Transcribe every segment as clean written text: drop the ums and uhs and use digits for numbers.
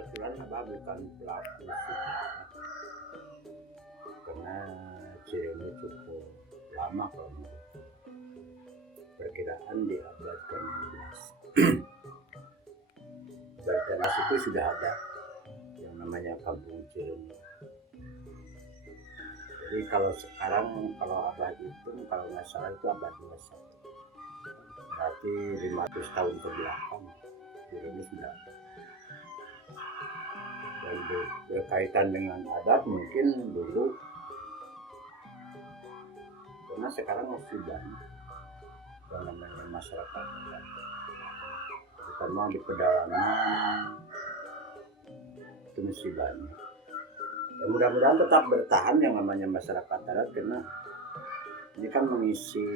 kebetulan Abah bukan pelaku sejarah karena Cirende cukup lama kalau perkiraan di abad ke-16. Bertenas itu sudah ada yang namanya Kampung Cirende. Jadi kalau sekarang kalau Abah hitung kalau nggak salah itu abad 21, berarti 500 tahun ke belakang Cirende sudah ada. Dan berkaitan dengan adat mungkin dulu, karena sekarang masih banyak yang namanya masyarakat adat, terutama di pedalaman itu masih banyak. Ya, mudah-mudahan tetap bertahan yang namanya masyarakat adat karena ini kan mengisi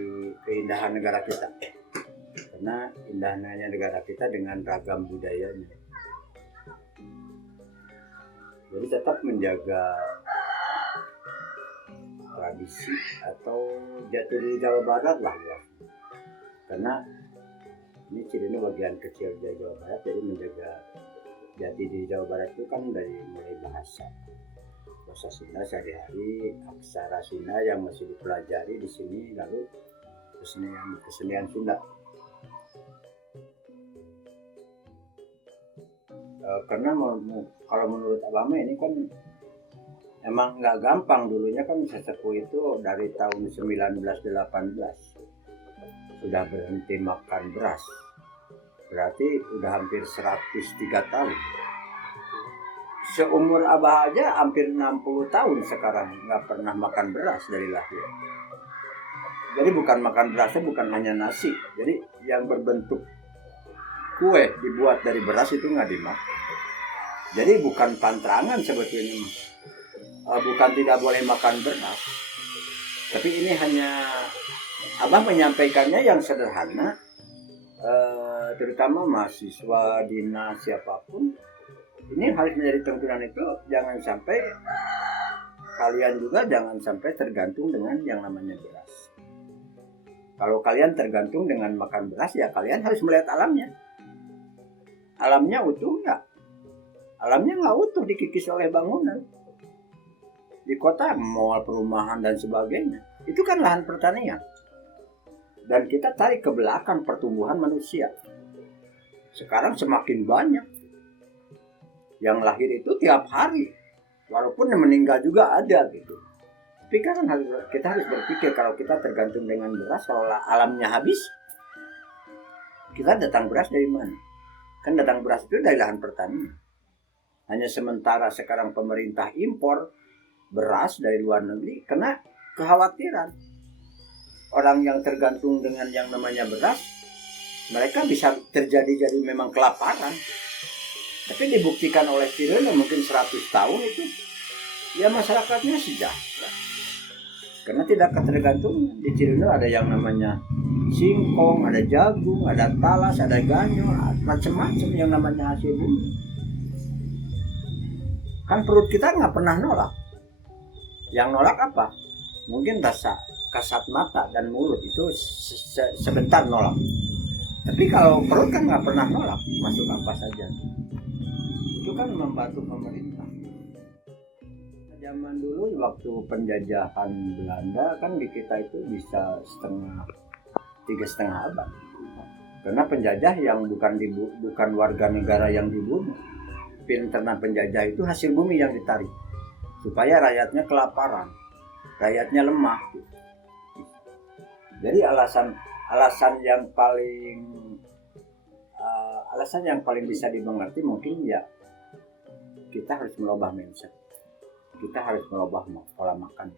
keindahan negara kita, karena indahnya negara kita dengan ragam budayanya. Jadi tetap menjaga tradisi atau jati diri Jawa Barat lah ya. Karena ini Cirende bagian kecil dari Jawa Barat, jadi menjaga jati diri Jawa Barat itu kan dari mulai bahasa Sunda sehari-hari, aksara Sunda yang masih dipelajari di sini, lalu kesenian Sunda. Karena kalau menurut Abah ini kan emang nggak gampang. Dulunya kan sesepuh itu dari tahun 1918 sudah berhenti makan beras, berarti udah hampir 103 tahun. Seumur Abah aja hampir 60 tahun sekarang nggak pernah makan beras dari lahir. Jadi bukan makan berasnya bukan hanya nasi, jadi yang berbentuk kue dibuat dari beras itu nggak dimakan. Jadi bukan pantrangan sebetulnya, bukan tidak boleh makan beras, tapi ini hanya Abah menyampaikannya yang sederhana, terutama mahasiswa, dinas, siapapun. Ini harus menjadi tuntunan itu, jangan sampai kalian juga jangan sampai tergantung dengan yang namanya beras. Kalau kalian tergantung dengan makan beras, ya kalian harus melihat alamnya. Alamnya utuh nggak? Alamnya nggak utuh, dikikis oleh bangunan. Di kota, mall, perumahan, dan sebagainya. Itu kan lahan pertanian. Dan kita tarik ke belakang pertumbuhan manusia. Sekarang semakin banyak. Yang lahir itu tiap hari. Walaupun yang meninggal juga ada gitu. Tapi kan kita harus berpikir kalau kita tergantung dengan beras, kalau alamnya habis, kita datang beras dari mana? Kan datang beras itu dari lahan pertanian. Hanya sementara sekarang pemerintah impor beras dari luar negeri karena kekhawatiran orang yang tergantung dengan yang namanya beras, mereka bisa jadi memang kelaparan. Tapi dibuktikan oleh Cirende mungkin 100 tahun itu ya masyarakatnya sejahtera. Karena tidak ketergantungan. Di Cirende ada yang namanya singkong, ada jagung, ada talas, ada ganyo, macam-macam yang namanya hasil bumi. Kan perut kita nggak pernah nolak. Yang nolak apa? Mungkin rasa kasat mata dan mulut itu sebentar nolak. Tapi kalau perut kan nggak pernah nolak, masuk apa saja. Itu kan membantu pemerintah. Zaman dulu waktu penjajahan Belanda kan di kita itu bisa 3,5 abad. Karena penjajah yang bukan warga negara yang dibunuh. Karena penjajah itu hasil bumi yang ditarik supaya rakyatnya kelaparan, rakyatnya lemah. Jadi alasan yang paling bisa dimengerti mungkin ya kita harus merubah mindset, kita harus merubah pola makan.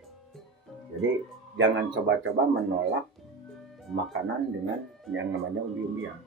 Jadi jangan coba-coba menolak makanan dengan yang namanya umbi-umbian.